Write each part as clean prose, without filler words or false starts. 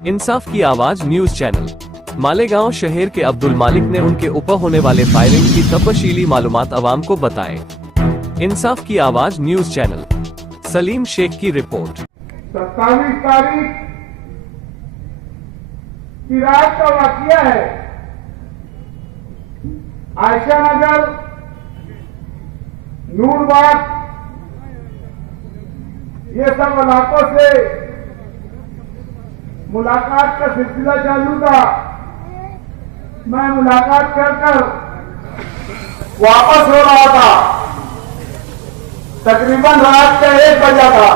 इंसाफ की आवाज news channel. Malegaon शहर के अब्दुल मालिक ने उनके ऊपर होने वाले फायरिंग की तफसीली मालूमात अवाम को बताए। इंसाफ की आवाज न्यूज चैनल। सलीम शेख की रिपोर्ट। 27 तारीख की रात का वाकया है। आयशा नगर, नूरबाग, ये सब इलाकों से मुलाकात का सिलसिला चालू था। मैं मुलाकात कर वापस हो रहा था। तकरीबन रात का 1 बजा था।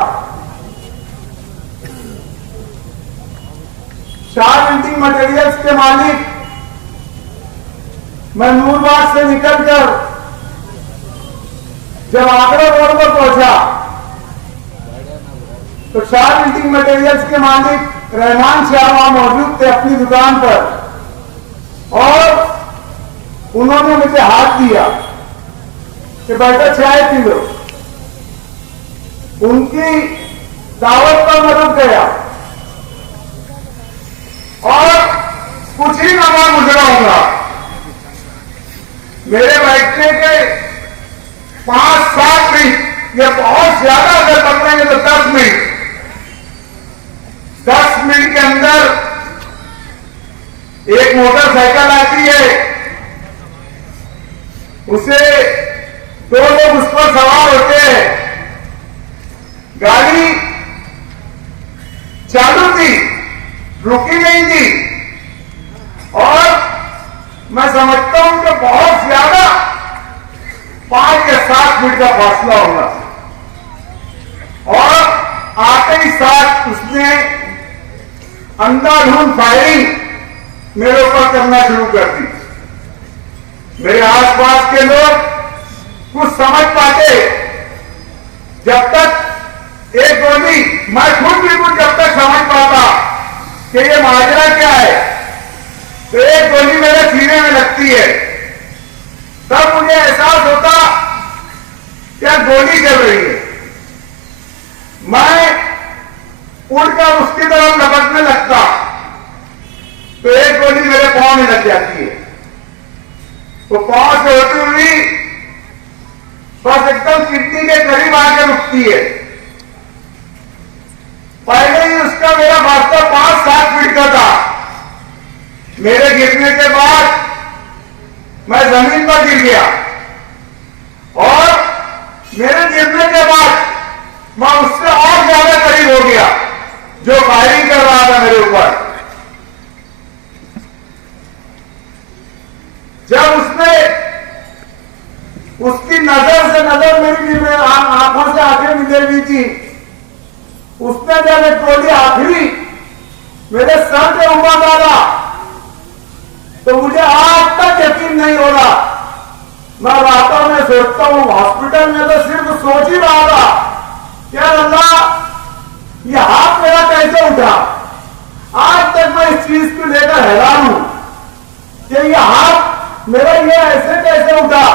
शाह बिल्डिंग मटेरियल्स के मालिक मैं नूरबाग से निकलकर जब आगरा रोड पर पहुंचा तो शाह बिल्डिंग मटेरियल्स के मालिक रहमान शाह वहां मौजूद थे अपनी दुकान पर, और उन्होंने मुझे हाथ दिया कि बेटा चाय पी लो। उनकी दावत पर मैं रुक गया और कुछ ही लम्हा गुजराऊंगा। मेरे बैठने के 5-7 मिनट या बहुत ज्यादा अगर पकड़ेंगे तो 10 मिनट, 10 मिनट के अंदर एक मोटरसाइकिल आती है, उसे 2 लोग उस पर सवार होते हैं। गाड़ी चालू थी, रुकी नहीं थी, और मैं समझता हूं कि बहुत ज्यादा 5 या 7 मिनट का फासला होगा, और आते ही साथ उसने अंधाधुंध फायरिंग मेरे ऊपर करना शुरू कर दी। मेरे आसपास के लोग कुछ समझ पाते जब तक एक गोली, मैं खुद भी कुछ जब तक समझ पाता कि ये माजरा क्या है, तो एक गोली मेरे सीने में लगती है, तब मुझे एहसास होता क्या गोली चल रही है। मैं उड़कर उसकी तरफ लपकने लगता तो एक गोली मेरे पांव में लग जाती है। तो पांव से होती हुई बस एकदम किडनी के करीब आकर रुकती है। पहले ही उसका मेरा फासला 5-7 मिनट का था। मेरे गिरने के बाद मैं जमीन पर गिर गया, और मेरे गिरने के बाद मैं उससे और ज्यादा करीब हो गया जो फायरिंग कर रहा था मेरे ऊपर। जब उसकी नजर से नजर मेरी आंखों से आंखें मिले हुई थी, उसने जब एक गोली आखिरी मेरे सर पे उड़ा डाला तो मुझे आज तक यकीन नहीं हो रहा। मैं रातों में सोचता हूं, हॉस्पिटल में तो सिर्फ सोच ही रहा था क्या अल्लाह ये हाथ मेरा कैसे उठा। आज तक मैं इस चीज को लेकर हैरान हूं कि ये हाथ मेरा ये ऐसे कैसे उठा।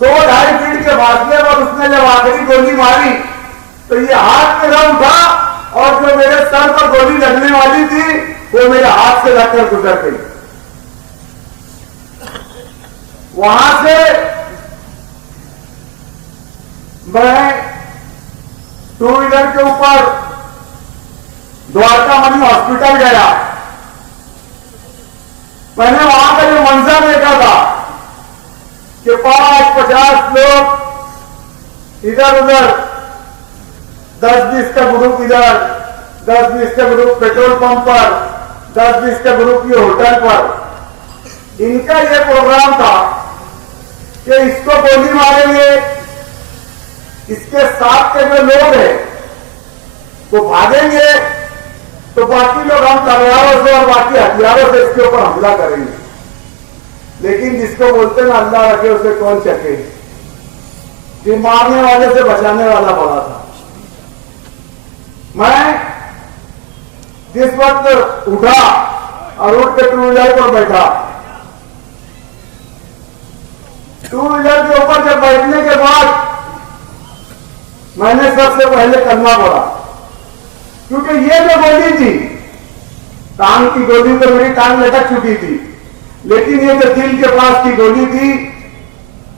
2-2.5 फीट के फासले पर उसने जब आखिरी गोली मारी तो ये हाथ मेरा उठा, और जो मेरे सर पर गोली लगने वाली थी वो मेरे हाथ से लगकर गुजर गई। वहां से मैं 2 व्हीलर के ऊपर द्वारका मणि हॉस्पिटल गया। मैंने वहां का जो मंजर देखा था कि 5-50 लोग इधर उधर, 10-20 का ग्रुप इधर, 10-20 का ग्रुप पेट्रोल पंप पर, 10-20 का ग्रुप ये होटल पर। इनका ये प्रोग्राम था कि इसको गोली मारेंगे, इसके साथ के जो लोग हैं वो भागेंगे, तो बाकी लोग हम तलवारों से और बाकी हथियारों से इसके ऊपर हमला करेंगे। लेकिन जिसको बोलते ना अल्लाह रखे उसे कौन चखे, कि मारने वाले से बचाने वाला बड़ा था। मैं जिस वक्त उठा और उठ के 2 व्हीलर पर बैठा, 2 व्हीलर के ऊपर जब बैठने के बाद मैंने सबसे पहले कलमा पढ़ा, क्योंकि ये जो गोली थी टांग की गोली तो मेरी टांग लटक चुकी थी, लेकिन ये जो दिल के पास की गोली थी,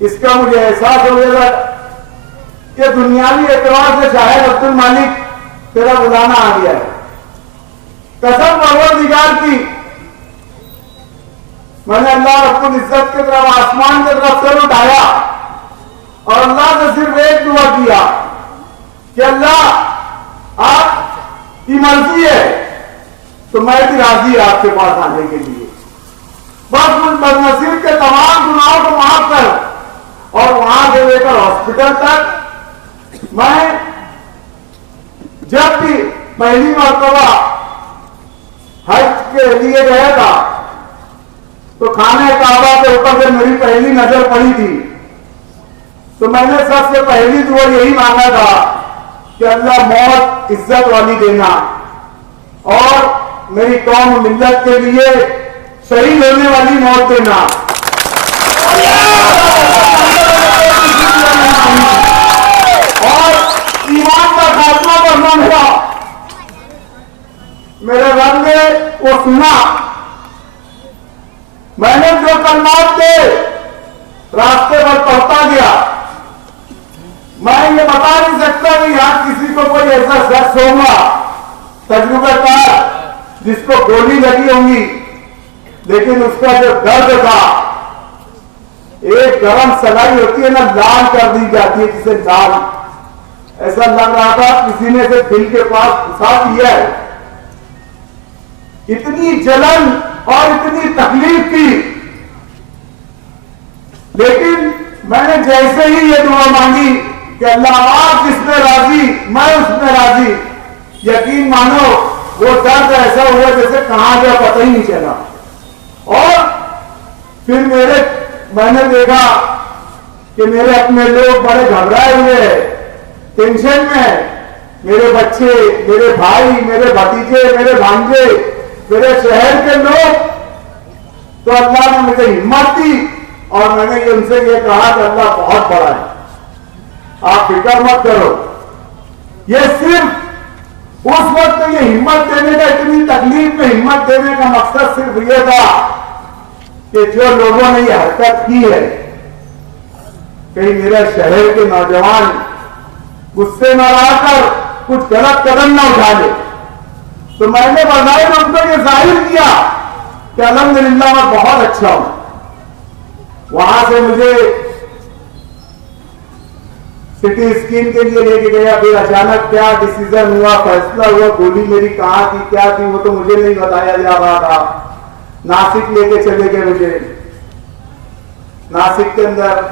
इसका मुझे एहसास हो गया कि दुनियावी एतबार से शायद अब्दुल मालिक तेरा बुलाना आ गया है। कसम परवरदिगार की, मैंने अल्लाह रब्बुल इज्जत की तरफ, आसमान की तरफ सर उठाया और अल्लाह से सिर्फ एक दुआ किया कि अल्लाह आपकी मर्जी है तो मैं भी राजी आपके पास आने के लिए। बस उस बदनसीब के तमाम गुनाहों को माफ कर। और वहां से लेकर हॉस्पिटल तक मैं जब भी पहली मरतबा हज के लिए गया था तो खाने काबा के ऊपर से मेरी पहली नजर पड़ी थी, तो मैंने सबसे पहली दुआ यही मांगा था कि अल्लाह मौत इज्जत वाली देना और मेरी कौम मिल्लत के लिए शहीद होने वाली मौत देना। और ईमान का खात्मा करना हुआ। मेरे रब ने वो सुना। मैंने जो कलमात के रास्ते पर पढ़ता गया, मैं ये बता नहीं सकता कि यहां किसी को कोई ऐसा शख्स होगा तजुर्बेकार जिसको गोली लगी होगी, लेकिन उसका जो दर्द था, एक गरम सलाई होती है ना, लाल कर दी जाती है जिसे लाल, ऐसा लग रहा था किसी ने से दिल के पास घुसा दिया है। इतनी जलन और इतनी तकलीफ थी, लेकिन मैंने जैसे ही ये दुआ मांगी कि अल्लाह आप जिसमें राजी मैं उसमें राजी, यकीन मानो वो दर्द ऐसा हुआ जैसे कहां गया पता ही नहीं चला। और फिर मैंने देखा कि मेरे अपने लोग बड़े घबराए हुए हैं, टेंशन में, मेरे बच्चे, मेरे भाई, मेरे भतीजे, मेरे भांजे, मेरे शहर के लोग। तो अल्लाह ने मुझे हिम्मत दी और मैंने उनसे ये कहा कि अल्लाह बहुत बड़ा है, आप फिक्र मत करो। ये सिर्फ उस वक्त ये हिम्मत देने का, इतनी तकलीफ में हिम्मत देने का मकसद सिर्फ ये था कि जो लोगों ने ये हरकत की है, कहीं मेरे शहर के नौजवान गुस्से में आकर कुछ गलत कदम न उठा ले। तो मैंने बजाय उनको ये जाहिर किया कि अल्हम्दुलिल्लाह मैं बहुत अच्छा हूं। वहां से मुझे सिटी स्कैन के लिए लेके गया, फिर अचानक क्या डिसीजन हुआ, फैसला हुआ, गोली मेरी कहां थी, क्या थी, वो तो मुझे नहीं बताया जा रहा था। नासिक लेके चले गए मुझे। नासिक के अंदर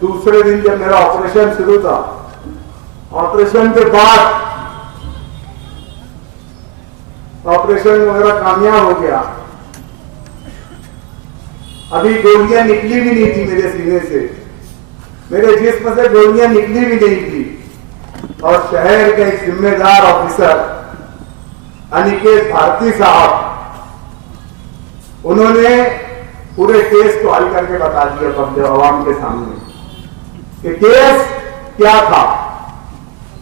दूसरे दिन जब मेरा ऑपरेशन शुरू था, ऑपरेशन के बाद ऑपरेशन वगैरह कामयाब हो गया, अभी गोलियां निकली भी नहीं थी मेरे सीने से, मेरे जिस्म से गोलियां निकली भी नहीं थी। और शहर के एक जिम्मेदार ऑफिसर अनिकेत भारती साहब, उन्होंने पूरे केस को हल करके बता दिया पब्लिक आवाम के सामने कि केस क्या था।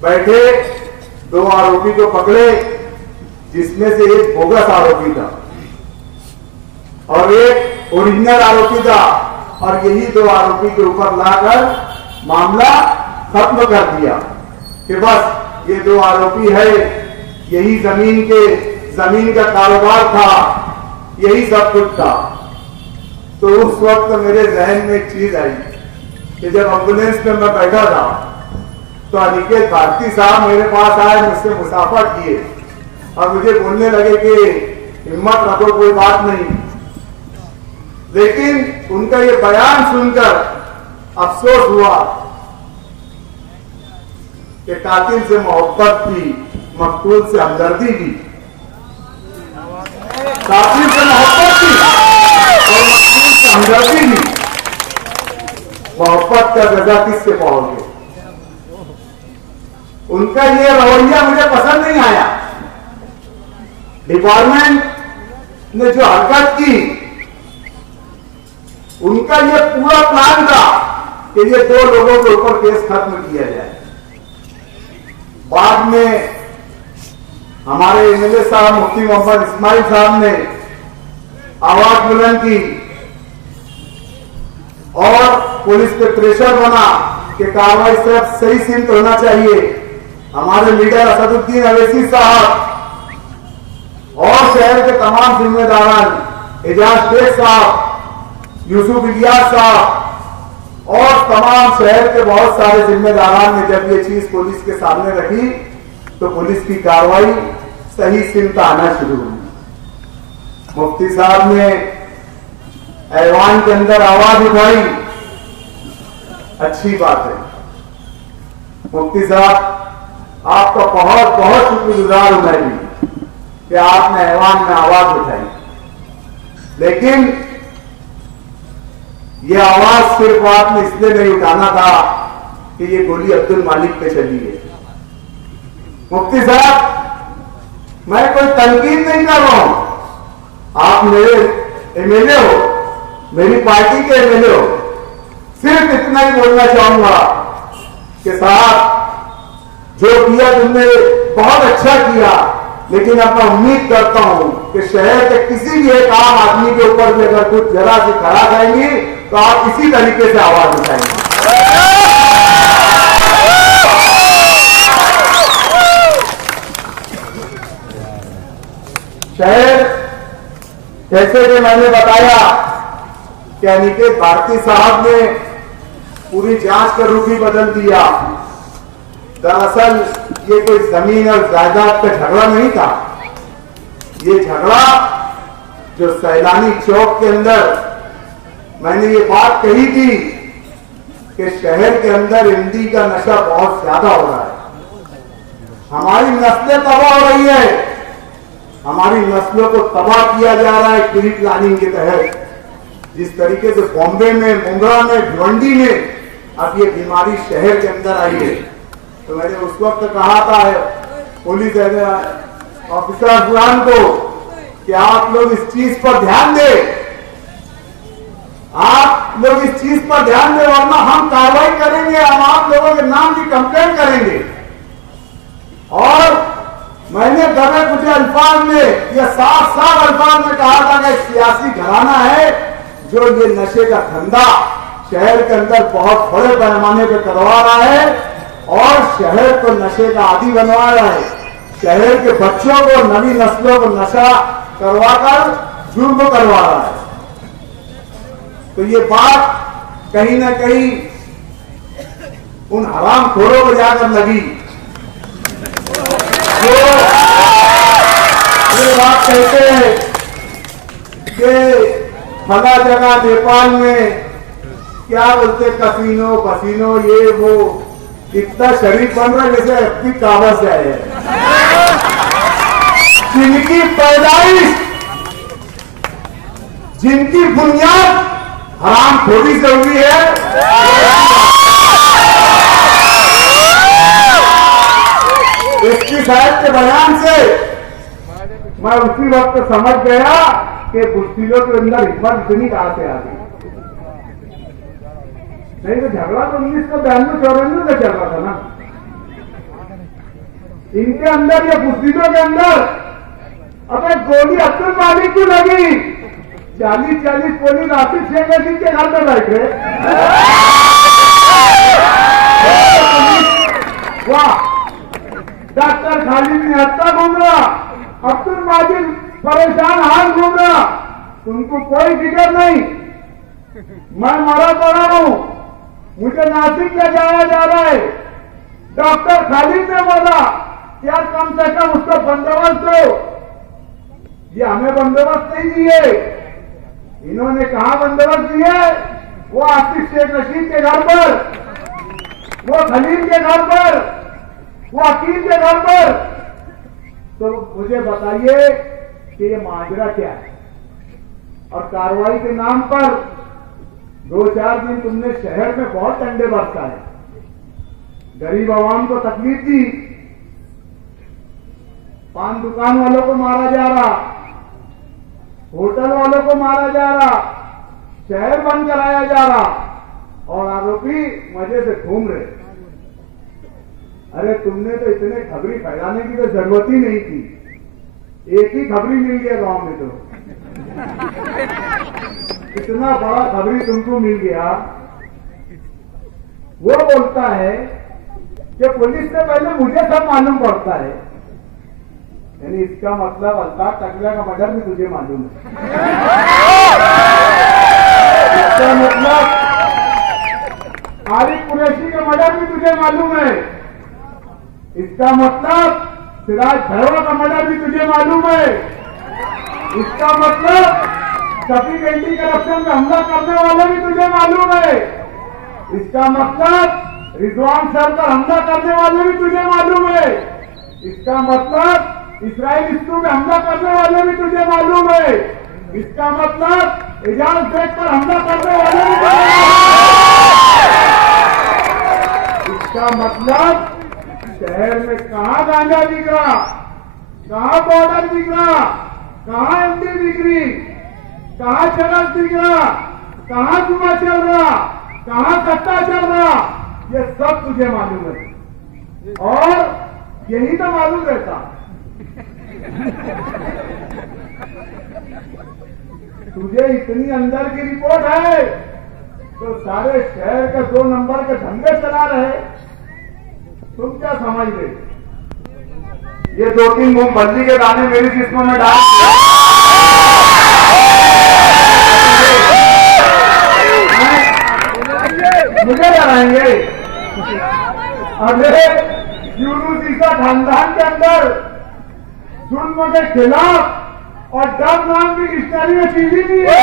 बैठे दो आरोपी को पकड़े, जिसमें से एक बोगस आरोपी था और एक ओरिजिनल आरोपी था, और यही दो आरोपी के ऊपर लाकर मामला खत्म कर दिया कि बस ये दो आरोपी है, यही जमीन का कारोबार था, यही सब कुछ था। तो उस वक्त मेरे जहन में एक चीज आई कि जब एम्बुलेंस में मैं बैठा था तो अनिकेत भारती साहब मेरे पास आए, मुझसे मुसाफा किए और मुझे बोलने लगे कि हिम्मत रखो, कोई बात नहीं। लेकिन उनका ये बयान सुनकर अफसोस हुआ कि कातिल से मोहब्बत भी, मकतूल से हमदर्दी भी, कातिल से मोहब्बत भी और मकतूल से हमदर्दी भी। मोहब्बत का जजा किससे पाओगे? उनका ये रवैया मुझे पसंद नहीं आया। डिपार्टमेंट ने जो हरकत की, उनका ये पूरा प्लान था कि ये दो लोगों के ऊपर केस खत्म किया जाए। बाद में हमारे एमएलए साहब मुफ्ती मोहम्मद इस्माइल साहब ने आवाज बुलंद की और पुलिस पे प्रेशर बना कि कार्रवाई सिर्फ सही सीमित होना चाहिए। हमारे लीडर असदुद्दीन अवैसी साहब और शहर के तमाम जिम्मेदारान एजाज शेख साहब, यूसुफ इलियास साहब और तमाम शहर के बहुत सारे जिम्मेदारान ने जब ये चीज पुलिस के सामने रखी तो पुलिस की कार्रवाई सही सिमत आना शुरू हुई। मुफ्ती साहब ने ऐवान के अंदर आवाज उठाई, अच्छी बात है। मुफ्ती साहब आपका बहुत बहुत शुक्रगुजार हूं मैं भी कि आपने ऐवान में आवाज उठाई, लेकिन यह आवाज सिर्फ आपने इसलिए नहीं उठाना था कि ये गोली अब्दुल मालिक पे चली है। मुफ्ती साहब मैं कोई तनकीद नहीं कर रहा हूं, आप मेरे एमएलए हो, मेरी पार्टी के एमएलए हो। सिर्फ इतना ही बोलना चाहूंगा कि साहब जो किया तुमने बहुत अच्छा किया, लेकिन अब मैं उम्मीद करता हूं कि शहर के किसी भी एक आम आदमी के ऊपर भी अगर कुछ जरा से खड़ा जाएंगी तो आप इसी तरीके से आवाज उठाएंगे। शहर जैसे कि मैंने बताया कि अनिकेत भारती साहब ने पूरी जांच का रुख ही बदल दिया। दरअसल ये कोई जमीन और जायदाद का झगड़ा नहीं था, ये झगड़ा जो सैलानी चौक के अंदर मैंने ये बात कही थी कि शहर के अंदर हिंदी का नशा बहुत ज्यादा हो रहा है, हमारी नस्लें तबाह हो रही है, हमारी नस्लों को तबाह किया जा रहा है प्री प्लानिंग के तहत। जिस तरीके से बॉम्बे में, मुंगरा में, भिवंडी में अब ये बीमारी शहर के अंदर आई है, तो मैंने उस वक्त कहा था पुलिस ऑफिसर अफगान को कि आप लोग इस चीज पर ध्यान दें, आप लोग इस चीज पर ध्यान दें, वरना हम कार्रवाई करेंगे, हम आप लोगों के नाम की कंप्लेंट करेंगे। और मैंने दबे कुछ अल्फाज में या साफ अल्फाज में कहा था कि सियासी घराना है जो ये नशे का धंधा शहर के अंदर बहुत बड़े पैमाने पर करवा रहा है और शहर को नशे का आदी बनवा रहा है, शहर के बच्चों को, नवी नस्लों को नशा करवाकर जुर्म करवा रहा है। तो ये बात कहीं ना कहीं उन हरामखोरों को जाकर लगी जो ये बात कहते हैं कि फला जगह नेपाल में क्या बोलते कसीनो पसीनो ये वो, इतना शरीफ बन रहा है जैसे अपनी काबा से आए हैं। जिनकी पैदाइश, जिनकी बुनियाद हराम खोरी से हुई है, इसकी साहब के बयान से मैं उसी वक्त समझ गया कि बुस्तीलों के अंदर हिम्मत इतनी कहां से आती। नहीं तो झगड़ा तो 1992-94 में चल रहा था ना, इनके अंदर या बुस्तीलों के अंदर। अबे गोली अब्दुल मालिक की लगी, 40 पुलिस आसिफ शेख रशीद के घर में बैठे, वाह डॉक्टर खालिद निहत्ता घूम रहा, अब्दुल माजिद परेशान हाल घूम रहा, उनको कोई फिक्र नहीं। मैं मरा पड़ा हूं, मुझे नासिक ले जाया जा रहा है। डॉक्टर खालिद ने बोला क्या कम से कम उसका बंदोबस्त दो, ये हमें बंदोबस्त नहीं दिए, इन्होंने कहा बंदोबस्त दिए, वो आसिफ शेख रशीद के घर पर, वो खलील के घर पर, वो अकील के घर पर। तो मुझे बताइए कि ये माजरा क्या है। और कार्रवाई के नाम पर 2-4 दिन तुमने शहर में बहुत डंडे बरसाए, गरीब आवाम को तकलीफ दी, पान दुकान वालों को मारा जा रहा, होटल वालों को मारा जा रहा, शहर बंद कराया जा रहा और आरोपी मजे से घूम रहे। अरे तुमने तो इतने खबरी फैलाने की तो जरूरत ही नहीं थी। एक ही खबरी मिल गया गांव में, तो इतना बड़ा खबरी तुमको मिल गया। वो बोलता है कि पुलिस से पहले मुझे सब मालूम पड़ता है, यानी इसका मतलब अल्ताफ टकला का मर्डर भी तुझे मालूम है। इसका मतलब आरिफ कुरैशी का मर्डर भी तुझे मालूम है। इसका मतलब सिराज भैरवा का मर्डर भी तुझे मालूम है। इसका मतलब शफीक एंटी करप्शन में हमला करने वाले भी तुझे मालूम है। इसका मतलब रिजवान सर पर हमला करने वाले भी तुझे मालूम है। इसका मतलब इसराइल इस्रू में हमला करने वाले भी तुझे मालूम है। इसका मतलब एजाज बेग पर हमला करने वाले भी तुझे मालूम है। इसका मतलब शहर में कहां गांजा बिक रहा, कहां पाउडर बिक रहा, कहां एमडी बिक रही, कहां चरस बिक रहा, कहां जुआ चल रहा, कहां सट्टा चल रहा, ये सब तुझे मालूम है। और यही तो मालूम रहता, तुझे इतनी अंदर की रिपोर्ट है तो सारे शहर के 2 नंबर के धंधे चला रहे, तुम क्या समझ गए? ये 2-3 मूंगफली के दाने मेरी जिस्म में डाल मुझे डराएंगे? अरे यूनुस ईसा खानदान के अंदर जुल्म के खिलाफ और डर नाम की डिक्शनरी में चीज ही नहीं है।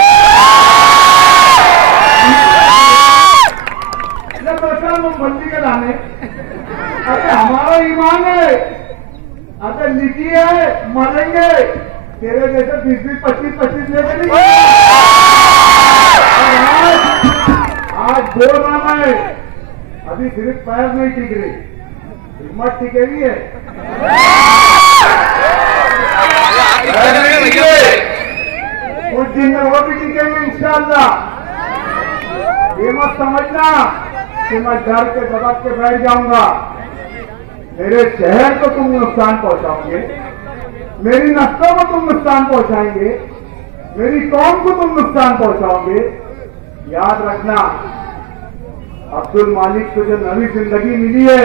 मूंगफली के दाने, अरे हमारा ईमान है, अगर लिखी है मरेंगे, तेरे जैसे 20-20, 25-25 लेके नहीं। आज बोल रहा मैं, अभी सिर्फ पैर नहीं टिक रही, हिम्मत टिकेगी है। कुछ दिन में वो भी टिकेंगे इंशाअल्लाह। ये मत समझना कि मैं डर के दबक के बैठ जाऊंगा। मेरे शहर को तुम नुकसान पहुंचाओगे, मेरी नस्लों को तुम नुकसान पहुंचाएंगे, मेरी कौम को तुम नुकसान पहुंचाओगे। याद रखना, अब्दुल मालिक को जो नई जिंदगी मिली है,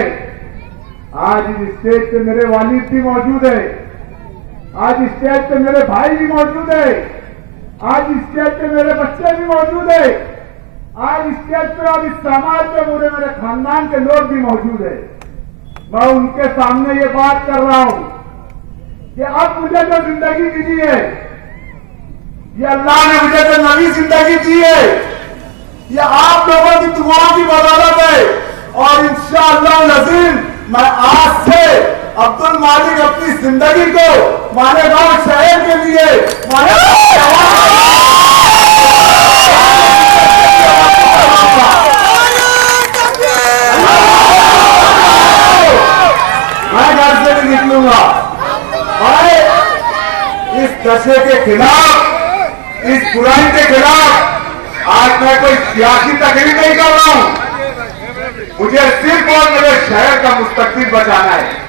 आज इस स्टेज पे मेरे वालिद भी मौजूद है, आज इस स्टेज पे मेरे भाई भी मौजूद है, आज इस स्टेज पे मेरे बच्चे भी मौजूद है, आज इस स्टेज पे और इस समाज पे पूरे मेरे खानदान के लोग भी मौजूद है। मैं उनके सामने ये बात कर रहा हूं कि अब मुझे जो जिंदगी मिली है, ये अल्लाह ने मुझे जो नई जिंदगी दी है, ये आप लोगों की दुआओं की बदौलत है। और इंशाअल्लाह नज़ीर मैं आज से अब्दुल मालिक अपनी जिंदगी को मालेगांव शहर के लिए मैं घर से भी निकलूंगा। भाई इस नशे के खिलाफ, इस बुराई के खिलाफ आज मैं कोई सियासी तकरीर नहीं कर रहा हूं, मुझे सिर्फ और मेरे शहर का मुस्तकबिल बचाना है।